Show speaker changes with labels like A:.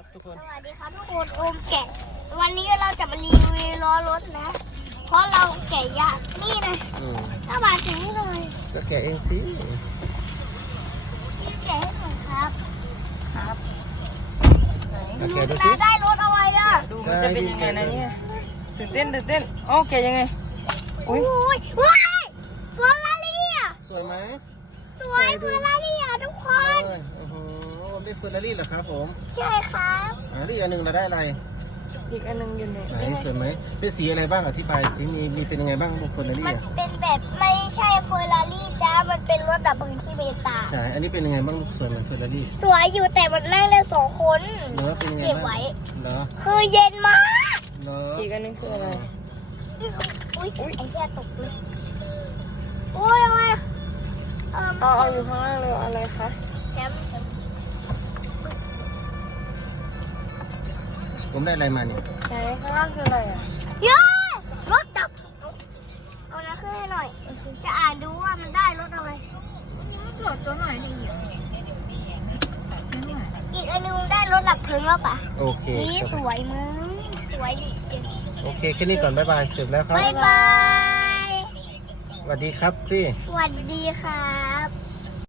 A: ทุกคน
B: สวัสดีครับทุกคนโอมแกะวันนี้เราจะมารีวิวล้อรถนะ เพราะเราแกะยากนี่นะถ้าบาดถึงนี่เลย
A: ก็แกะเองสิ
B: แกะให้หน่อยครับ
A: ก็แกะดู
B: เว
A: สิ
B: ลาได้รถเอาไว้เด้อ
C: ดูมันจะเป็นยังไงนะเนี่ยตื่นเต้นโอเคยังไง
B: อุ้ยว้ายเฟอร์รารี่อ่ะ
A: สวยไหม
B: สวยเฟอร์รารี่อ่ะทุกคน
A: โอ้โหเป็นเฟอร์รารี่เหรอครับผม
B: ใช่ครับ
A: นี่อันหนึ่งเราได้อะไร
C: อีกอันนึงอยู่เนี่ย
A: ไหนสวยไหมเป็นสีอะไรบ้างอธิบายสิมีเป็นยังไงบ้างเฟอร์รารี่
B: มัน
A: อ่ะ
B: เป็นแบบไม่ใช่เฟอร์รารี่จ้ามันเป็นรถดับเพลิงที่เมตา
A: ใช่อันนี้เป็นยังไงบ้างสวยเหมือนเฟอร์รารี่
B: สวยอยู่แต่มันนั่งได้2 คน
A: เนื้อเป็นยังไง
B: เก็บ
A: บ้าง
B: ไว้
A: เหรอ
B: คือเย็นมาก
A: เหรอ
C: อีกอันนึงคืออะไร
B: อุ้ยไอ้แค่ตกเลยโอ้ยอะไร
C: เอาอยู่ข้างล่างเลยอะไรคะ
B: แชมป์
A: ผมได้อะไรมาเนี่ย
C: ไหนข้างล่างคืออะไรอ่ะ
B: เย้รถดับเอานะขึ้นให้หน่อย จะอ่านดูว่ามันได้รถอะไร
C: ตรวจตัวหน่อยนี่
B: อีกอันนึงได้รถดับเพลิงแล้วปะ
A: โอเค
B: นี่
A: ครับ
B: สวยมั้งสวยดิเก่ง
A: โอเคแค่นี้ก่อนบ๊ายบายเสร็จแล้วครับ
B: บ๊ายบาย
A: สวัสดีครับพี่
B: สวัสดีครับ